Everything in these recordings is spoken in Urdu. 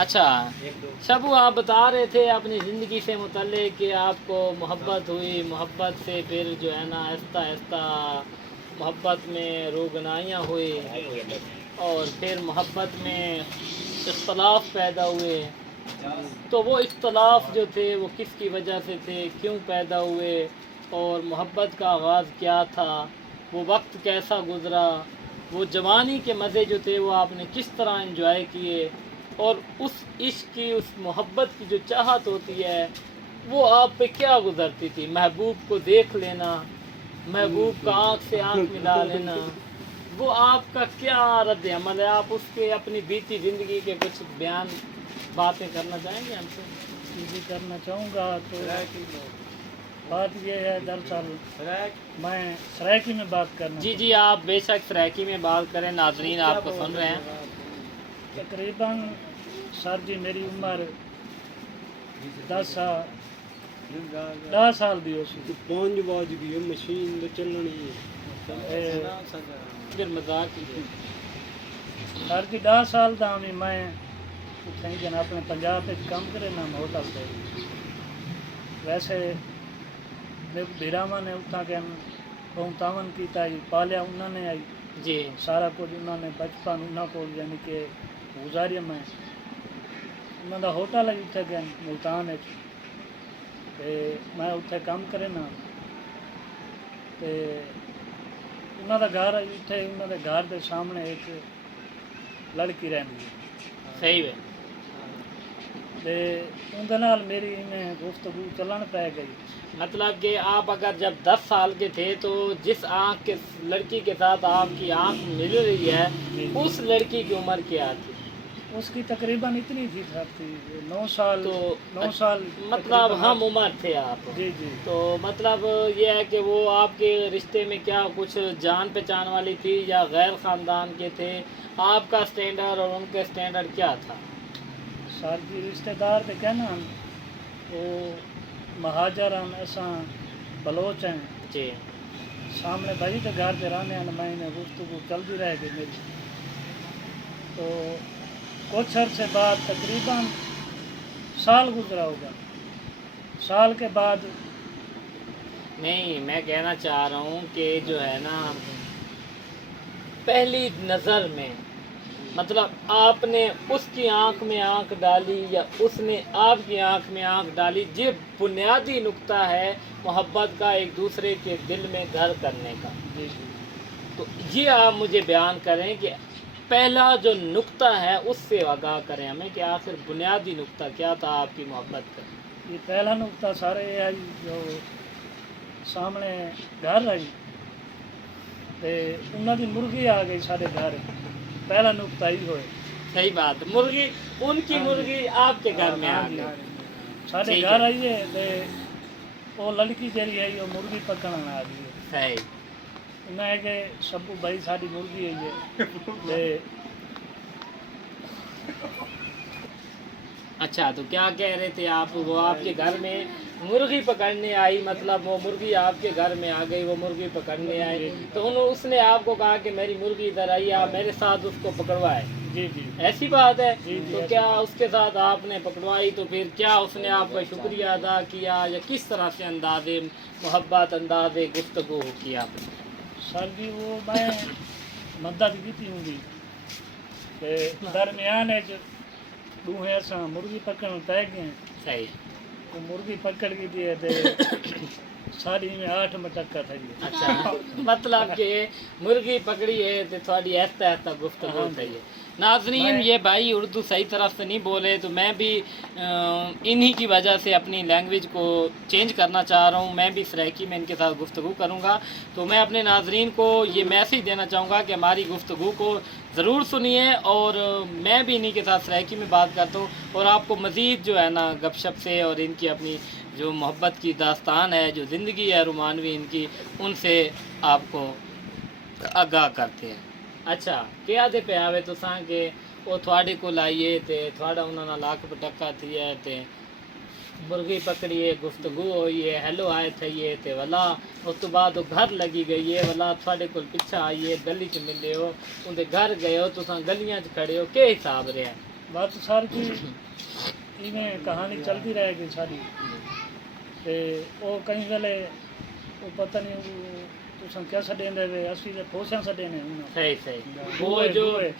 اچھا شبو، آپ بتا رہے تھے اپنی زندگی سے متعلق کہ آپ کو محبت ہوئی، محبت سے پھر جو ہے نا آہستہ آہستہ محبت میں روگنائیاں ہوئی، اور پھر محبت میں اختلاف پیدا ہوئے. تو وہ اختلاف جو تھے وہ کس کی وجہ سے تھے، کیوں پیدا ہوئے، اور محبت کا آغاز کیا تھا، وہ وقت کیسا گزرا، وہ جوانی کے مزے جو تھے وہ آپ نے کس طرح انجوائے کیے، اور اس عشق کی، اس محبت کی جو چاہت ہوتی ہے وہ آپ پہ کیا گزرتی تھی؟ محبوب کو دیکھ لینا، محبوب کا آنکھ سے آنکھ ملا لینا، وہ آپ کا کیا رد عمل ہے؟ آپ اس کے اپنی بیتی زندگی کے کچھ بیان باتیں کرنا چاہیں گے ہم سے؟ بھی کرنا چاہوں گا. تو بات یہ ہے، دراصل میں سرائکی میں بات کرنا جی آپ بے شک سرائکی میں بات کریں، ناظرین آپ کو سن رہے ہیں. تقریباً سر جی میری عمر 10 سال دی ہو سی. 5 بج گئی مشین تو چلنی پھر مذاق کیجیے. سر جی 10 سال دا بھی میں اتنے جن اپنے پنجاب کام کرے نا ہوٹل سے. ویسے میرے بیراواں نے اتنا کہ بہت تعاون کیتا ہی، پالیا انہوں نے آئی جی سارا کچھ انہوں نے بچپن انہوں کو یعنی کہ گزاریا. میں انہوں دا ہوٹل ہے اتنے گیا ملتان میں اتنے کام کرے نا. انہوں دا گھر اتنے انہوں دے گھر دے سامنے ایک لڑکی رہتی ہے. صحیح ہے. اندر نال میری انہیں گفتگو چلن پہ گئی. مطلب کہ آپ اگر جب 10 سال کے تھے تو جس آنکھ کے لڑکی کے ساتھ آپ کی آنکھ مل رہی ہے اس لڑکی کی عمر کیا تھی؟ اس کی تقریباً اتنی تھی 9 سال. تو 9 سال مطلب ہم عمر تھے آپ. جی جی. تو مطلب یہ ہے کہ وہ آپ کے رشتے میں کیا کچھ جان پہچان والی تھی یا غیر خاندان کے تھے؟ آپ کا سٹینڈرڈ اور ان کے سٹینڈرڈ کیا تھا؟ سر جی رشتہ دار تو کہنا وہ مہاجر ہیں، ایسا بلوچ ہیں. جی سامنے بھائی کے گھر پہ رہنے ہیں، میں انہیں گفتگو چلتی رہے گی میری. تو کچھ عرصے بعد تقریباً سال گزرا ہوگا. سال کے بعد نہیں، میں کہنا چاہ رہا ہوں کہ جو ہے نا پہلی نظر میں مطلب آپ نے اس کی آنکھ میں آنکھ ڈالی یا اس نے آپ کی آنکھ میں آنکھ ڈالی، یہ بنیادی نقطہ ہے محبت کا، ایک دوسرے کے دل میں گھر کرنے کا. تو یہ آپ مجھے بیان کریں کہ پہلا جو نقطہ ہے اس سے آگاہ کریں ہمیں کہ آخر بنیادی نقطہ کیا تھا آپ کی محبت کا. یہ پہلا نقطہ سارے یہ آئی جو سامنے گھر آئی انہوں کی مرغی آ گئی سارے گھر. پہلا نقطہ ہی ہوئے. صحیح بات، مرغی ان کی مرغی آپ کے گھر میں آ گئی. سارے گھر آئیے وہ لڑکی جی آئی وہ مرغی پکڑ آ گئی. صحیح. انہیں ہے کہ سبو بھائی ساری مرغی آئی ہے. اچھا تو کیا کہہ رہے تھے آپ؟ وہ آپ کے گھر میں مرغی پکڑنے آئی، مطلب وہ مرغی آپ کے گھر میں آ گئی، وہ مرغی پکڑنے آئی تو اس نے آپ کو کہا کہ میری مرغی ادھر آئی، آپ میرے ساتھ اس کو پکڑوائے. جی جی ایسی بات ہے. تو کیا اس کے ساتھ آپ نے پکڑوائی تو پھر کیا اس نے آپ کا شکریہ ادا کیا یا کس طرح سے انداز محبت، انداز گفتگو کی آپ نے؟ سر جی وہ میں مدد کی تھی ہوں گی کہ درمیان دوہے ایسا مرغی پکڑ پہ گئے. صحیح. وہ مرغی پکڑ کی تھی ساری میں 8 مٹکا تھا. اچھا مطلب کہ مرغی پکڑی ہے تو تھوڑی ایسا ایسا گفتگو ہے. ناظرین یہ بھائی اردو صحیح طرح سے نہیں بولے تو میں بھی انہی کی وجہ سے اپنی لینگویج کو چینج کرنا چاہ رہا ہوں. میں بھی سرائکی میں ان کے ساتھ گفتگو کروں گا. تو میں اپنے ناظرین کو یہ میسیج دینا چاہوں گا کہ ہماری گفتگو کو ضرور سنیے، اور میں بھی انہی کے ساتھ سرائکی میں بات کرتا ہوں، اور آپ کو مزید جو ہے نا گپ شپ سے اور ان کی اپنی جو محبت کی داستان ہے، جو زندگی ہے رومانوی ان کی، ان سے آپ کو آگاہ کرتے ہیں. اچھا کیا دے پہ آوے تو ساں کہ وہ تھوڑے کو لائیے تے تھوڑا انہوں نے لاکھ پٹکا تھی ہے تے مرغی پکڑیے، گفتگو ہوئی ہے، ہیلو آئے تھے تے والا اس تو بعد وہ گھر لگی گئی ہے، والا تھوڑے کو پیچھا آئیے گلی چ ملے ہو، اندے گھر گئے ہو تو گلیاں چ کھڑے ہو، کیا حساب رہا ہے؟ بات سر کی ایویں کہانی چلتی رہے گی ساری تے وہ کئی ویلے وہ پتہ نہیں تساں کیا سڈیندے وے اسی تے پھوسیاں سڈینے انہاں صحیح صحیح وہ گوئے جو گوئے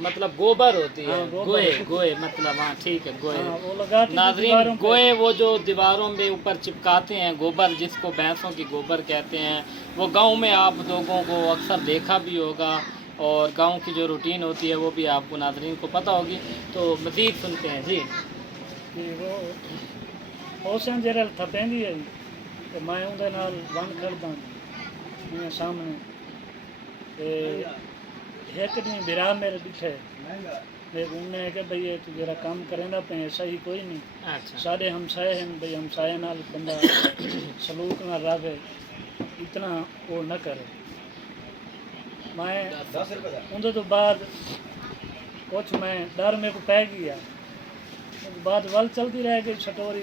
مطلب گوبر ہوتی ہے ہاں، گوبر گوئے ہوتی ہے۔ گوئے مطلب ہاں ٹھیک ہے گوئے ہاں وہ لگاتی تھی ناظرین دیواروں پہ۔ گوئے وہ جو دیواروں میں اوپر چپکاتے ہیں گوبر جس کو بھینسوں کی گوبر کہتے ہیں وہ گاؤں میں آپ لوگوں کو اکثر دیکھا بھی ہوگا اور گاؤں کی جو روٹین ہوتی ہے وہ بھی آپ کو ناظرین کو پتہ ہوگی تو مزید سنتے ہیں جی کہ وہ پھوسیاں جرل تھپیندی ہے تے میں اون دے نال ون کھڑدا میرے سامنے تے ایک دن برا میرے ڈٹھے میں انہیں کہ بھئی یہ تو جرا کام کریندا پے صحیح کوئی نہیں اچھا سارے ہمسائے ہیں بھئی ہمسائے نال بندہ سلوک نہ رہے اتنا وہ نہ کرے میں اندر تو بعد کچھ میں ڈر میرے کو پہ گیا اس بعد ول چلتی رہ گئی چھٹوری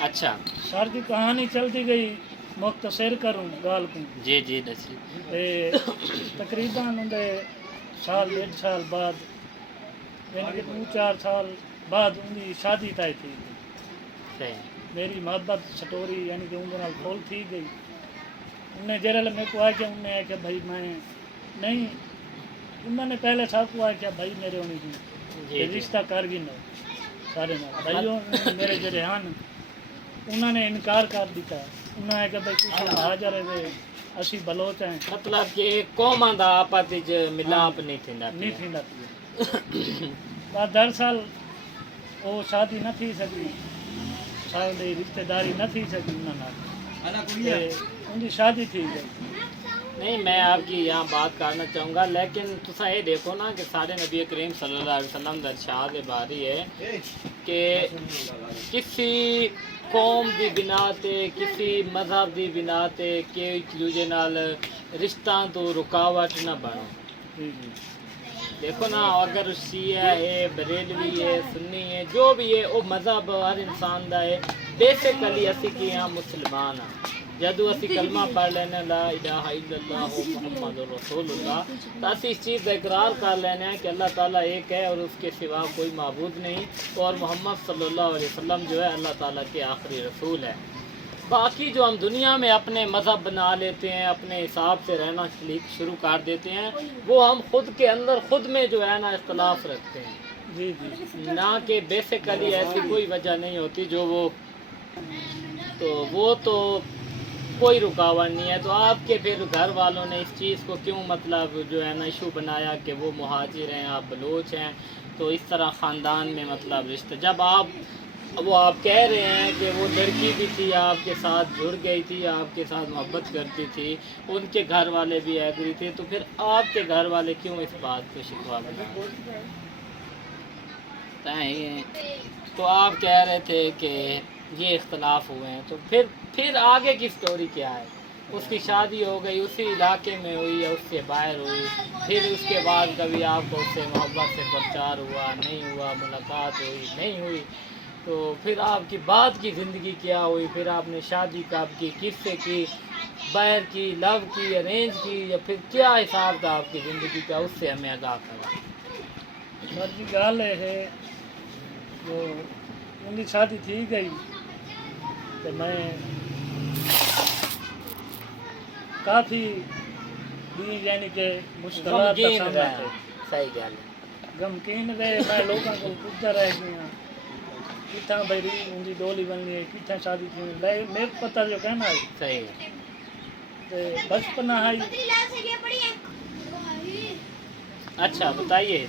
اچھا سر کی کہانی چلتی گئی مختصر کروں گال کو جی جی دسی تے تقریباً اندے سال 1.5 سال بعد یعنی کہ 2-4 سال بعد ان کی شادی طے تھی صحیح میری محبت سٹوری یعنی کہ ان نال کھول تھی گئی انہیں جرل میرے کو آ کے انہیں آ کہ بھائی میں نہیں انہوں نے پہلے صاحب کو آ کہ بھائی میرے ہونی جی جی جی رشتہ کر بھی نہ سارے نال بھائیوں میرے جڑے ہیں انہوں نے انکار کر دیتا انہوں نے کہا بھائی کچھ حاضر ہے اسی بلوچ ہیں مطلب کہ قوماں دا آپس وچ ملاپ نہیں تھیندا نہیں تھیندا پیا بعد دراصل وہ شادی نہ تھی سکی ساری رشتہ داری نہ تھی سکی انہوں نے ان کی شادی تھی گئی نہیں میں آپ کی یہاں بات کرنا چاہوں گا لیکن تسا یہ دیکھو نا کہ سارے نبی کریم صلی اللہ علیہ وسلم دا ارشاد باری ہے کہ کسی قوم دی بنا تے کسی مذہب دی بنا تے کہ ایک دوجے نال رشتہ تو رکاوٹ نہ بنو جی جی دیکھو نا اگر شیعہ ہے بریلوی ہے سنی ہے جو بھی ہے وہ مذہب ہر انسان دا ہے بیسیکلی اسی کی ہاں مسلمان ہاں جدو اسی کلمہ پڑھ لینا لا الہ الا اللہ محمد رسول اللہ تو اسی اس چیز کا اقرار کر لینا ہے کہ اللہ تعالیٰ ایک ہے اور اس کے سوا کوئی معبود نہیں اور محمد صلی اللہ علیہ وسلم جو ہے اللہ تعالیٰ کے آخری رسول ہے باقی جو ہم دنیا میں اپنے مذہب بنا لیتے ہیں اپنے حساب سے رہنا شروع کر دیتے ہیں وہ ہم خود کے اندر خود میں جو ہے نا اختلاف رکھتے ہیں جی جی نہ کہ بیسیکلی ایسی کوئی وجہ نہیں ہوتی جو وہ تو کوئی رکاوٹ نہیں ہے تو آپ کے پھر گھر والوں نے اس چیز کو کیوں مطلب جو ہے نا ایشو بنایا کہ وہ مہاجر ہیں آپ بلوچ ہیں تو اس طرح خاندان میں مطلب رشتہ جب آپ کہہ رہے ہیں کہ وہ لڑکی بھی تھی آپ کے ساتھ جڑ گئی تھی آپ کے ساتھ محبت کرتی تھی ان کے گھر والے بھی ایگری تھے تو پھر آپ کے گھر والے کیوں اس بات کو شکوا بنائیں تو آپ کہہ رہے تھے کہ یہ اختلاف ہوئے ہیں تو پھر آگے کی سٹوری کیا ہے اس کی شادی ہو گئی اسی علاقے میں ہوئی یا اس سے باہر ہوئی پھر اس کے بعد کبھی آپ کو اس سے محبت سے پرچار ہوا نہیں ہوا ملاقات ہوئی نہیں ہوئی تو پھر آپ کی بعد کی زندگی کیا ہوئی پھر آپ نے شادی کب کی کس سے کی باہر کی لو کی ارینج کی یا پھر کیا حساب تھا آپ کی زندگی کا اس سے ہمیں آگاہ کرا سر جی گل ہے جو ان کی شادی تھی گئی تو میں کافی یعنی کہ مشکلات کا سامنا تھے صحیح گل ہے غمکین رہے میں لوگوں کو پوچھتا رہ گیا کتنا بھائی ان کی ڈولی بننی ہے کتنا شادی تھی میرے پتہ جو کہنا ہے صحیح ہے بچپن آئی اچھا بتائیے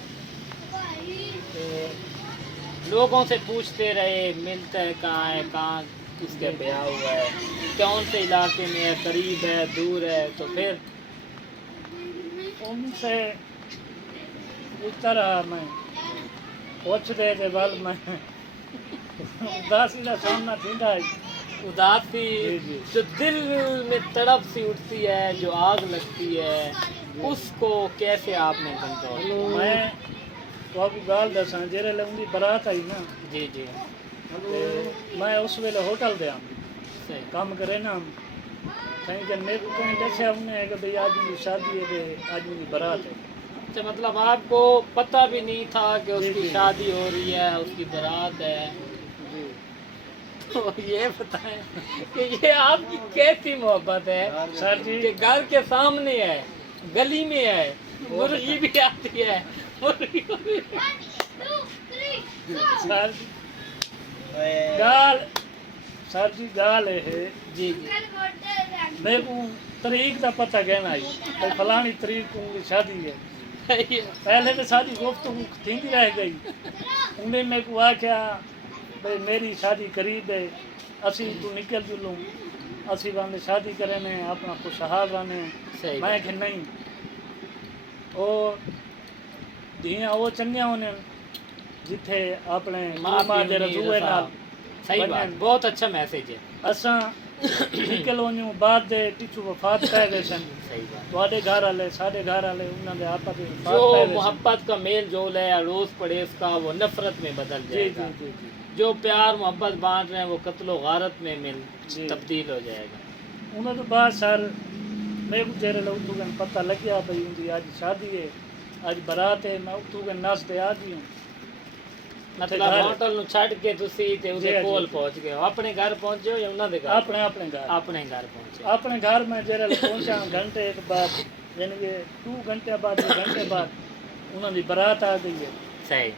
لوگوں سے پوچھتے رہے ملتا ہے کہاں کس کے بیاہ ہوا ہے کون سے علاقے میں ہے قریب ہے دور ہے تو پھر ان سے پوچھتا رہا میں پوچھ رہے تھے بل میں اداسی کا سامنا تھیندا ہے اداسی جی جی جو دل میں تڑپ سی اٹھتی ہے جو آگ لگتی ہے اس کو کیسے آپ نے کنٹرول کیا میں تو آپ کو گال دساں جیرے لے ان کی برات آئی نا جی جی میں اس ویلے ہوٹل دے صحیح کام کرے نا کہیں کہ میرے کو کہیں دسیا انہیں ہے کہ بھئی آج میری شادی ہے کہ آج میری برات ہے اچھا مطلب آپ کو پتہ بھی نہیں تھا کہ اس جی، کی جی۔ شادی ہو رہی ہے، اس کی بارات ہے، جی تو یہ بتائیں کہ یہ آپ کی کیسی محبت ہے سر جی، کہ گھر کے سامنے ہے، گلی میں ہے، مرغی بھی آتی ہے، مرغی بھی سر جی گال سر جی گال ہے جی جی میرے کو تاریخ کا پتہ کہنا آئی بھائی فلانی تاریخ کو شادی ہے صحیح ہے۔ پہلے تو شادی گفتگو تھیندی رہ گئی انہیں میرے کو آخیا بھائی میری شادی قریب ہے اسی تو نکل جلوں اسی باندھے شادی کرنے اپنا خوشحال رہنے صحیح میں بات۔ کہ نہیں اور دھیاں وہ چنگیاں ہونے جتھے اپنے ماں ماں دے پیو رضوع نہیں رضا، نال صحیح بات، بنن بہت اچھا میسج ہے، اساں نکل ونجوں بعد دے پیچھو وفات پہ گئے سن صحیح بات۔ تواڈے گھر والے ساڈے گھر والے انہاں دے آپس میں جو وفات پہ گئے سن محبت کا میل جول ہے اڑوس پڑوس کا وہ نفرت میں بدل جی جائے جی گا، جی جی جو پیار محبت بانٹ رہے ہیں وہ قتل و غارت میں جی تبدیل ہو جائے گا۔ انہوں تو بعد سر میں کو چہرے لو تو پتہ لگیا بھئی ان دی اج شادی ہے اج برات ہے میں اتو کے نس دے آ گئی ہوں مطلب ہوٹل نو چھڈ کے تسی تے جی اودے جی کول پہنچ گئے ہو، اپنے گھر پہنچے ہو یا انہاں دے گھر؟ اپنے اپنے گھر اپنے گھر پہنچے۔ اپنے گھر میں جرل پہنچا گھنٹے کے بعد یعنی کہ 2 گھنٹے بعد 3 گھنٹے بعد انہوں دی برات آ گئی ہے صحیح۔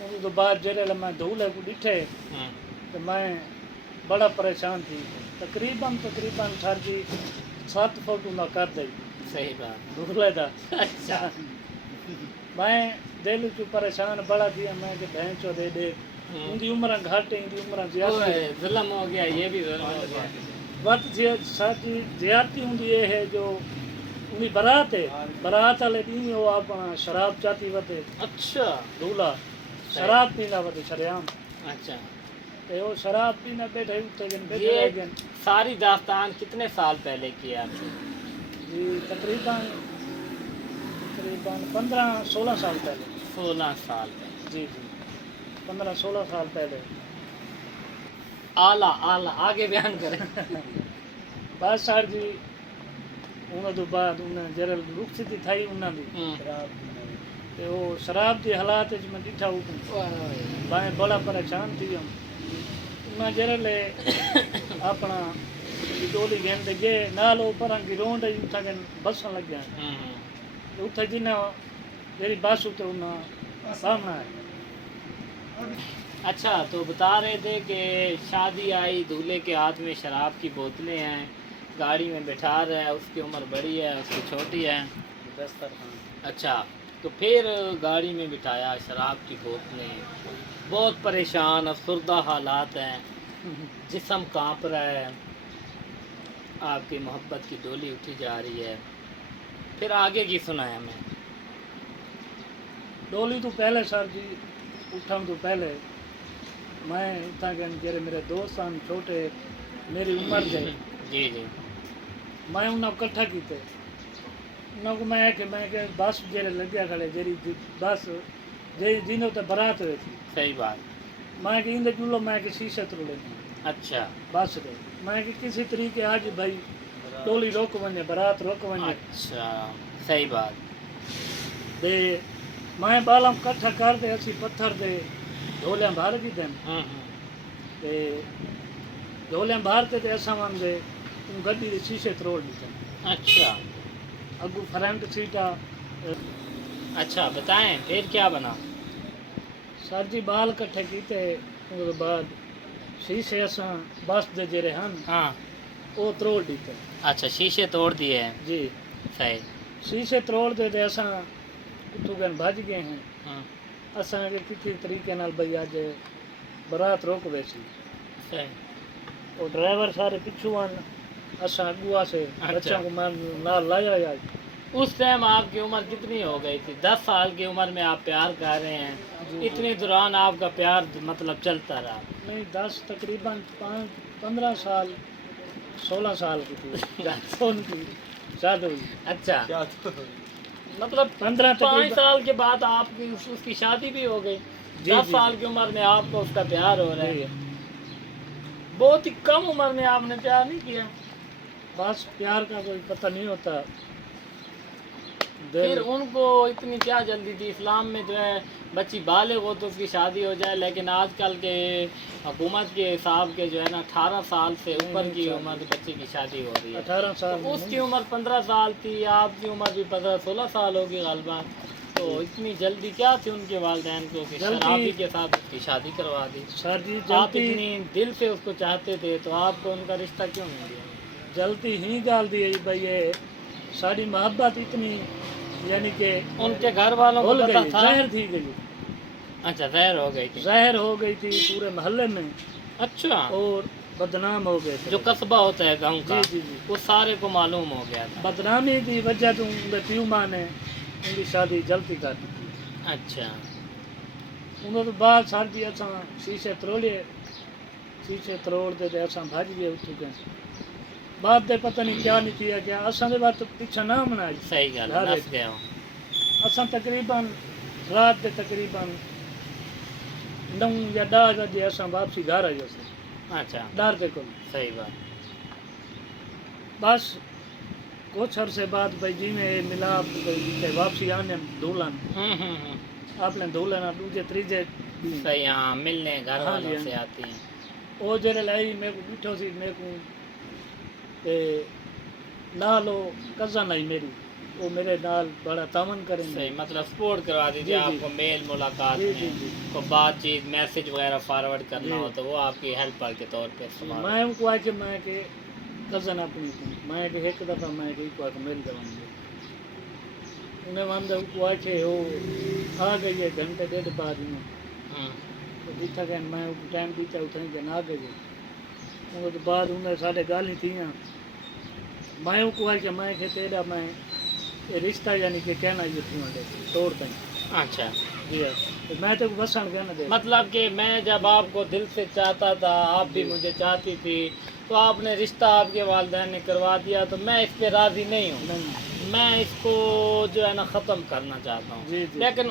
ان تو بعد جرل میں دھولے کو ڈٹھے ہوں۔ تو میں بڑا پریشان تھی تقریباً سر جی 7 فٹ انہاں کر دئی صحیح بات۔ دھولے دا اچھا۔ میں دل چ پریشان بڑا تھیا میں کہ بہن چو دے دے ان دی عمر گھٹ ہے ان دی عمر زیادہ ہے اوئے، ظلم ہو گیا، یہ بھی ظلم ہو گیا۔ وقت سر جی زیادتی ہوں یہ ہے جو ان دی برات ہے برات والے دن وہ اپنا شراب چاتی وتے اچھا۔ دھولا شراب پیندا وتے شریام اچھا، تے وہ شراب پینا بیٹھے اٹھے گن بیٹھے یہ رہ گئے ساری داستان کتنے سال پہلے کی ہے آپ نے؟ جی تقریباً 15-16 سال پہلے 16 سال پہلے۔ جی جی 15-16 سال پہلے اعلیٰ اعلیٰ آگے بیان کریں۔ بس سر جی انہوں تو بعد انہیں جرل رخصتی تھائی انہوں دی ہوں۔ تے وہ شراب دی حالات وچ میں ڈٹھا ہوں میں بڑا پریشان تھی ہوں انہیں جرل اپنا ڈولی گھن دے گئے نال اوپر کی رونڈ اتھا گن بسن لگ گیا ہوں۔ اتھا جنہ میری بس اتنے انہیں سامنا ہے اچھا تو بتا رہے تھے کہ شادی آئی، دولہے کے ہاتھ میں شراب کی بوتلیں ہیں، گاڑی میں بٹھا رہا ہے، اس کی عمر بڑی ہے، اس کی چھوٹی ہے۔ اچھا تو پھر گاڑی میں بٹھایا، شراب کی بوتلیں، بہت پریشان افسردہ حالات ہیں، جسم کانپ رہا ہے، آپ کی محبت کی ڈولی اٹھی جا رہی ہے، پھر آگے کی سنائیں ہمیں؟ ڈولی تو پہلے سر جی اٹھن تو پہلے میں اتنا کہ جڑے میرے دوست ہیں چھوٹے میری عمر دے جی جی میں انہوں کٹھا کیتے انہوں کو میں کہ بس جڑے لگیا کھڑے جیری بس جن تے برات ہوئی تھی صحیح بات۔ میں کہ اندر چلو میں کہ شیشے ترولے اچھا بس دے میں کہ کسی طریقے آج بھائی ڈولی روک ونجے برات روک ونجے اچھا صحیح بات۔ دے میں بالم کٹھا کر دے اسی پتھر دے ڈھولیاں بھر بھی دیں ہوں تے ڈھولیاں بھارتے تے اساں ون دے گڈی دے شیشے تروڑ دیتے اچھا اگو فرنٹ سیٹا اچھا بتائیں پھر کیا بنا؟ سر جی بال کٹھے کیتے اس بعد شیشے اساں بس دے جڑے ہن ہاں وہ تروڑ دیتے اچھا شیشے توڑ دیے ہیں، جی صحیح۔ شیشے تروڑ دے تے اساں اتوں گن بھج گئے ہیں ہاں اساں کے کسی طریقے نال بھئی اج برات روک ویسی صحیح۔ وہ ڈرائیور سارے پچھو آن اساں اگوا سے اچھا۔ بچوں کو میں نال لایا یا اس ٹائم آپ کی عمر کتنی ہو گئی تھی؟ 10 سال کی عمر میں آپ پیار کر رہے ہیں، جی اتنے دوران آپ کا پیار مطلب چلتا رہا؟ نہیں 10 تقریباً 15 سال 16 سال کی تھی ان کی شادی ہوئی اچھا مطلب 15 5 تقریباً سال کے بعد آپ کی اس کی شادی بھی ہو گئی، جی 10 جی سال کی عمر میں آپ کو اس کا پیار ہو رہا جی ہے، بہت ہی کم عمر میں آپ نے پیار نہیں کیا؟ بس پیار کا کوئی پتہ نہیں ہوتا پھر ان کو اتنی کیا جلدی تھی؟ اسلام میں جو ہے بچی بالغ ہو تو اس کی شادی ہو جائے، لیکن آج کل کے حکومت کے حساب کے جو ہے نا 18 سال سے اوپر کی عمر بچی کی شادی ہو رہی ہے۔ 18 سال تو اس کی عمر 15 سال تھی، آپ کی عمر بھی 15-16 سال ہوگی غالباً، تو اتنی جلدی کیا تھی ان کے والدین کو کہ شرابی کے ساتھ اس کی شادی کروا دی؟ سر جی آپ جلدی اتنی دل سے اس کو چاہتے تھے تو آپ کو ان کا رشتہ کیوں نہیں دیا؟ جلدی ہی گال دی بھائی یہ ساری محبت اتنی یعنی کہ ان کے گھر والوں کو بھول پتا گئی، تھا؟ زہر تھی گئی، اچھا زہر ہو گئی تھی۔ زہر ہو گئی تھی پورے محلے میں، اچھا، اور بدنام ہو گئے تھے جو قصبہ ہوتا ہے گاؤں کا، جی جی جی وہ سارے کو معلوم ہو گیا تھا۔ بدنامی دی وجہ تو ان کے پیو ماں نے ان کی شادی جلدی کر دی تھی۔ اچھا، انہوں تو بعد سر جی اساں شیشے تروڑے، شیشے تروڑ دے تے اساں بھج گئے اتھوں کے بعد دے پتہ نہیں کیا نہیں کیا کیا اساں دے بعد پیچھا نہ منائی صحیح گل ہے، نس گئے ہو۔ اساں تقریباً رات دے تقریباً 9 یا 10 بجے اساں واپسی گھر آئے سے اچھا، ڈر دے کول صحیح بات۔ بس کچھ عرصے بعد بھائی جی میں ملا تے واپسی آنے دولن ہوں، اپنے دولن دوجے تریجے صحیح، ہاں ملنے گھر ہاں جی، والوں ہاں سے جی۔ آتی ہیں۔ وہ جڑے لائی میرے کو بیٹھو سی میرے کو تے نال وہ کزن آئی میری، وہ میرے نال بڑا تعاون کریں گے، صحیح، مطلب سپورٹ کروا جی دیجیے آپ جی کو، میل ملاقات جی میں جی جی کوئی بات چیت میسج وغیرہ فارورڈ کرنا جی۔ ہو تو وہ آپ کی ہیلپر کے طور پہ استعمال میں ان کو آ کے میں کہ کزن اپنی کو میں کہ ایک دفعہ میں کہ کو آ کے مل جاؤں گے، انہیں وہاں ان کو آ کے وہ آ گئی ہے گھنٹے ڈیڑھ بعد میں ہوں، تو جتھا کہ میں ٹائم دیتا اتنے دن آ گئے ان کے بعد انہیں سارے گال ہی تھیں میں ان کو آ کے میں کہ تیرا میں یہ رشتہ یعنی کہ کہنا یہ تھی وہاں توڑ دیں اچھا، جی ہاں تو میں تو وسن گیا نا دے مطلب کہ میں جب آپ کو دل سے چاہتا تھا، آپ بھی مجھے چاہتی تھی، تو آپ نے رشتہ آپ کے والدین نے کروا دیا، تو میں اس پہ راضی نہیں ہوں، نہیں میں اس کو جو ہے نا ختم کرنا چاہتا ہوں۔ جی جی لیکن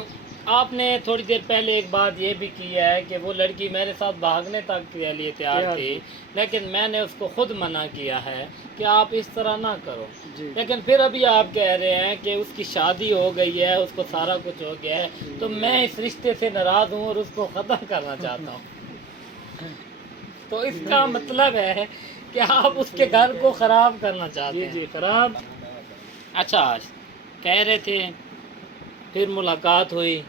آپ نے تھوڑی دیر پہلے ایک بات یہ بھی کی ہے کہ وہ لڑکی میرے ساتھ بھاگنے تک کے لیے تیار تیار تھی، تھی۔ لیکن میں نے اس کو خود منع کیا ہے کہ آپ اس طرح نہ کرو، جی لیکن پھر ابھی آپ کہہ رہے ہیں کہ اس کی شادی ہو گئی ہے، اس کو سارا کچھ ہو گیا ہے، تو میں اس رشتے سے ناراض ہوں اور اس کو ختم کرنا چاہتا ہوں۔ تو اس کا مطلب ہے کہ آپ اس کے گھر کو خراب کرنا چاہتے جی ہیں۔ جی خراب اچھا، کہہ رہے تھے پھر ملاقات ہوئی،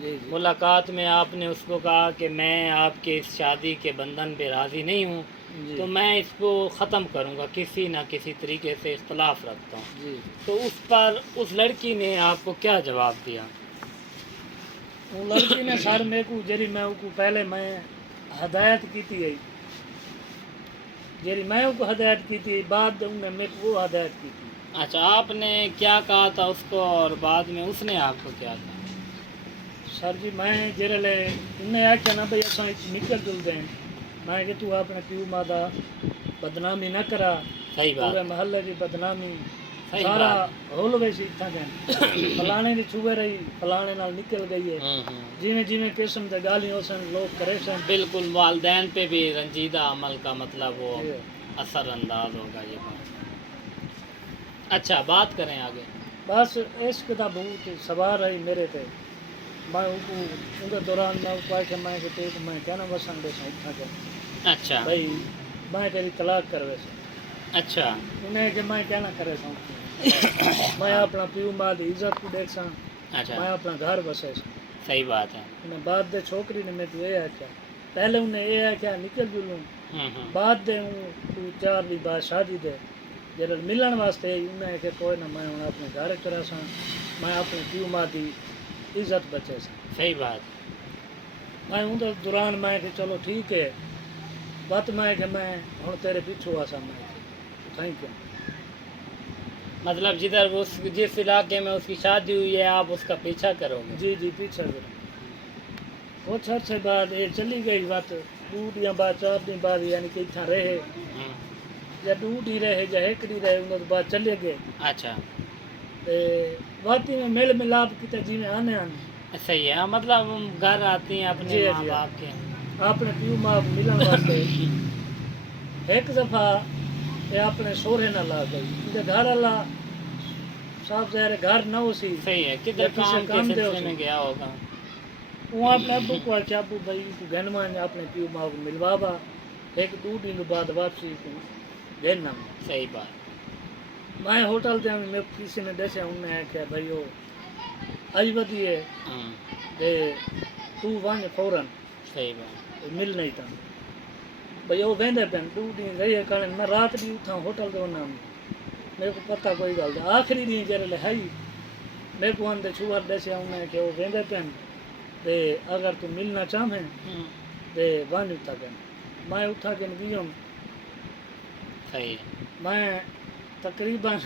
جی جی ملاقات میں آپ نے اس کو کہا کہ میں آپ کے اس شادی کے بندھن پہ راضی نہیں ہوں، جی تو میں اس کو ختم کروں گا، کسی نہ کسی طریقے سے اختلاف رکھتا ہوں۔ جی تو اس پر اس لڑکی نے آپ کو کیا جواب دیا؟ وہ لڑکی نے سر میرے کو جری میں کو پہلے میں ہدایت کی تھی جری میں کو ہدایت کی تھی بعد انہیں میرے کو وہ ہدایت کی تھی اچھا، آپ نے کیا کہا تھا اس کو اور بعد میں اس نے آپ کو کیا کہا؟ سر جی میں جرے لے انہیں آخیا نا بھائی اصل نکل جل دیں میں کہ تو اپنے پیو ماں دا بدنامی نہ کرا، صحیح بات، پورے محلے کی بدنامی صحیح سارا بات۔ ہول وی سی اتنا کہ فلانے کی چھوئے رہی فلانے نال نکل گئی ہے جویں جویں قسم دے گالیاں سن لوگ کرے سن بالکل، والدین پہ بھی رنجیدہ عمل کا مطلب وہ جی۔ اثر انداز ہوگا یہ بات۔ اچھا، بات کریں آگے۔ بس عشق دا بہت سوار رہی میرے تے میں ان کو ان کے دوران میں کو کہ میں کہ تے میں کہنا وسن دے سن اتنا کہ اچھا، بھائی میں تیری طلاق کروے سن اچھا، انہیں کہ میں کہنا کرے سن میں اپنا پیو ماں دی عزت کو دیکھ سن اچھا، میں اپنا گھر بسے سن صحیح بات ہے۔ انہیں بعد دے چھوکری نے میں تو یہ آخیا پہلے انہیں یہ آخیا نکل جلوں بعد دے تو 4 دی بعد شادی دے جب ملن واسطے انہیں کہ کوئی نہ میں ہوں اپنے گھر کرا سا میں اپنے پیو ماں دی عزت بچے سا صحیح بات، میں ان دوران میں کہ چلو ٹھیک ہے بات میں کہ میں ہوں تیرے پیچھو آسا میں تھینک یو مطلب جدھر جس علاقے میں اس کی شادی ہوئی ہے آپ اس کا پیچھا کرو گے؟ جی جی پیچھا کرو کچھ عرصے بعد یہ چلی گئی بات 2 دن بعد 4 دن بعد یعنی کہ اتنا رہے یا 2 دن رہے یا 1 دن رہے انہوں بعد چلے گئے اچھا، واقعی میں میل ملاپ کیتے جی میں آنے آنے صحیح ہے، مطلب گھر آتی ہیں اپنے جی ماں جی باپ کے۔ اپنے پیو ماں ملن واسطے ایک دفعہ یہ اپنے سوہرے نہ لا گئی ان کے گھر والا صاحب ظاہر گھر نہ ہو سی صحیح ہے، کدھر یا کسی کام کے کام دے سلسلے اسی۔ میں گیا ہوگا۔ وہ اپنے ابو کو آخیا ابو بھائی کو گھنمان اپنے پیو ماں کو ملوا با، ایک دو دن بعد واپسی کو گھننا میں صحیح بات۔ میں ہوٹل تے میں کسی نے دسیا انہوں نے آخیا بھائی وہ اج بدی ہے ہاں تے تو ون فوراً صحیح بات۔ مل نہیں تھا بھئی وہ وہدے پہن دو دن رہی کرن میں رات بھی اٹھا ہوٹل دے ہونا میرے کو پتہ کوئی گل نہیں آخری دن جرے لے ہائی میرے کو اندر چھوہر دسیا انہوں نے کہ وہ وہدے پہن تے اگر تو ملنا چاہیں ہاں تے ون اٹھا کے میں اٹھا کے گیوں صحیح ہے۔ میں تقریباً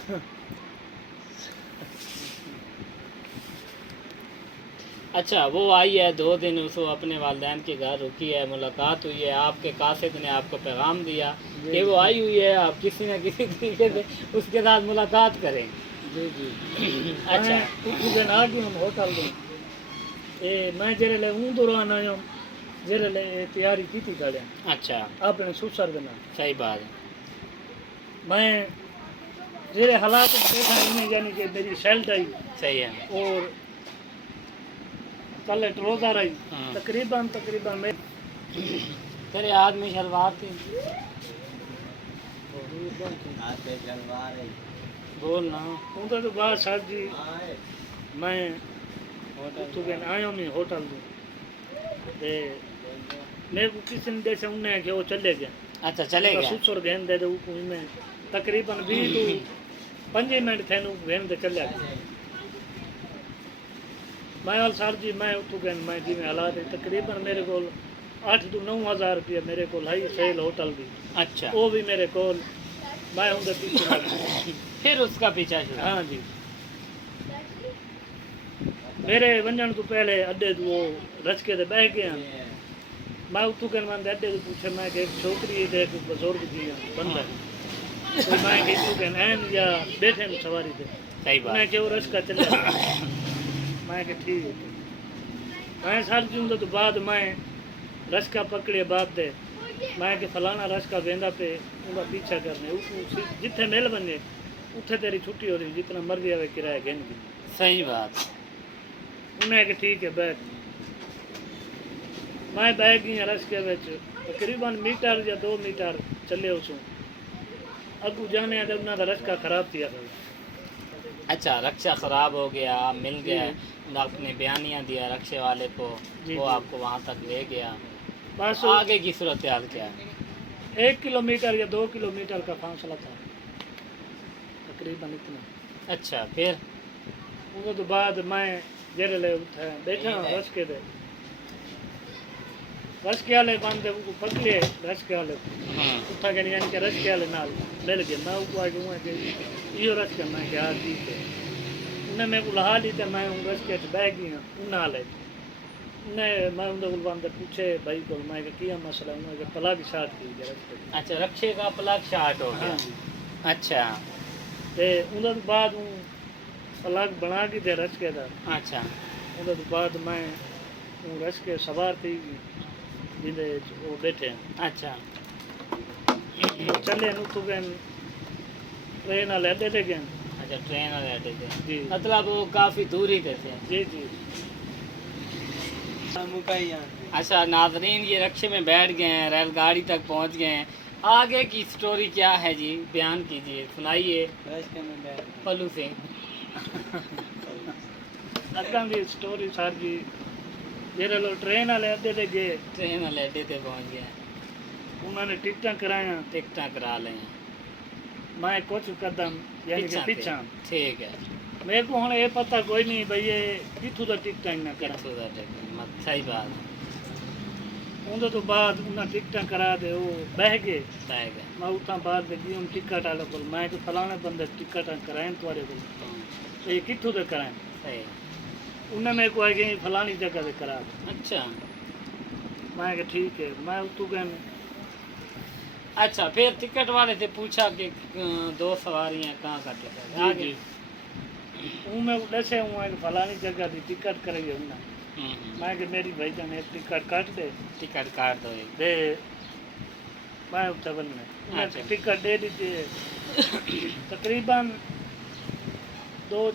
اچھا وہ آئی ہے 2 دن اس کو اپنے والدین کے گھر رکی ہے، ملاقات ہوئی ہے، آپ کے قاصد نے آپ کو پیغام دیا کہ وہ آئی ہوئی ہے، آپ کسی نہ کسی طریقے سے اس کے ساتھ ملاقات کریں۔ جی جی اچھا میں اٹھ کے آ گیا ہوٹل دے اے میں جرے لے اون دوران آیا جرے لے تیاری کی تھی کھڑیا اچھا اپنے سسر دے نال صحیح بات ہے۔ میں جرے حالات دیکھا انہیں یعنی کہ میری سیلڈ آئی صحیح ہے۔ اور کل روزہ رہی ہاں۔ تقریباً میں تیرے آدمی شلوار تھی بولنا ان تو بعد صاحب جی میں تو کہ آیا میں ہوٹل دے میرے کو کسی نے دیکھا انہیں ہے کہ وہ چلے گیا اچھا چلے گیا۔ سسر گہن دے دے وہ میں تقریباً 20 تو 5 منٹ تھے نو گہن دے چلے گیا میں وال سر جی میں اتو گہن میں جی میں حالات تقریباً میرے کو 8 تو 9 ہزار روپیہ میرے کو لائی سیل ہوٹل دی اچھا وہ بھی میرے کو میں ان دے پیچھے لگ گیا۔ پھر اس کا پیچھا شروع۔ ہاں جی میرے ونجن تو پہلے اڈے تو وہ رچکے دے بہ گیا میں اتو گہن میں اڈے تو پوچھے میں کہ ایک چھوکری دے ایک بزرگ دی بندہ تو میں کہ اتو گہن این یا بیٹھے نو سواری دے صحیح انہیں بات۔ کہ وہ رچکا چلے میں کہ ٹھیک ہے میں سال جوں تو بعد میں رچکا پکڑے بعد دے میں کہ فلانا رچکا ویندا پہ ان کا پیچھا کرنے جتھے مل بنے اتھے تیری چھٹی ہو رہی جتنا مرضی آئے کرایہ گھن گی صحیح بات۔ انہیں کہ ٹھیک ہے بیٹھ میں بیٹھ گئی رچکے وچ تقریباً میٹر یا 2 میٹر چلے اسوں اگو جانے تو انہوں کا رچکا خراب تھیا تھا اچھا رکشا خراب ہو گیا، مل گیا، آپ نے بیانیہ دیا رکشے والے کو، جی وہ جی۔ آپ کو وہاں تک لے گیا، بس آگے کی صورتحال کیا ہے؟ 1 کلومیٹر یا 2 کلومیٹر کا فاصلہ تھا تقریباً اتنا اچھا پھر اس تو بعد میں جڑے لے اٹھا بیٹھا رچکے دے رچکے والے بندے کو پکڑے رچکے والے ہاں اٹھا کے یعنی کہ رچکے والے نال مل گئے میں کو آ کے کہ یہ رچکا میں کہ ٹھیک ہے انہیں میرے کو لہا لی تو میں رچکے چ بہ گئی ہوں انہیں لے انہیں میں اندر کو بندے پوچھے بھائی کو میں کہ کیا مسئلہ انہیں کہ پلگ شارٹ کی گیا رچکے اچھا رکشے کا پلگ شارٹ ہو گیا۔ ہاں جی اچھا تے اندر تو بعد پلگ بنا کے دے رچکے دا اچھا اندر تو بعد میں رچکے سوار تھی جندے وہ بیٹھے ہیں اچھا وہ چلے نو تو گئے ٹرین والے اڈے تے گئے اچھا ٹرین والے اڈے تھے، جی مطلب وہ کافی دوری پہ تھے۔ جی جی اچھا ناظرین یہ رکشے میں بیٹھ گئے ہیں، ریل گاڑی تک پہنچ گئے ہیں، آگے کی سٹوری کیا ہے جی بیان کیجئے، سنائیے پلو سے۔ اگاں دی سٹوری سر جی جڑے لوگ ٹرین والے اڈے تے گئے ٹرین والے اڈے تے پہنچ گئے ہیں، انہوں نے ٹکٹاں کرائیاں ٹکٹاں کرا لیں میں کچھ قدم یعنی کہ پہ۔ پیچھا ٹھیک ہے، میرے کو ہن یہ پتہ کوئی نہیں بھئی یہ کتھوں دا ٹکٹاں نہ کرا کتوں دا ٹکٹ، صحیح بات ہے، اندر تو بعد انہاں ٹکٹاں کرا دے وہ بہ گئے طے گئے۔ میں اتنا بعد دے گیوں ٹکٹ والے کول میں کہ فلانے بندے ٹکٹاں کرائیں تواڈے کول ہاں، یہ کتھوں دے کرائیں صحیح، انہیں میرے کو آئے گئے فلانی جگہ سے کرا دے اچھا میں کہ ٹھیک ہے میں اتو گئے اچھا پھر ٹکٹ والے سے پوچھا کہ 2 سواریاں کہاں کا ٹکٹ ہے؟ جی آگے جی ہوں میں دسے ہوں کہ فلانی جگہ دی ٹکٹ کرائی انہیں میں کہ میری بھائی جان ایک ٹکٹ کٹ دے ٹکٹ کاٹ دو ایک۔ دے میں اتنے بننے انہیں اچھا۔ ٹکٹ دے دیتی ہے تقریباً 2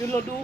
2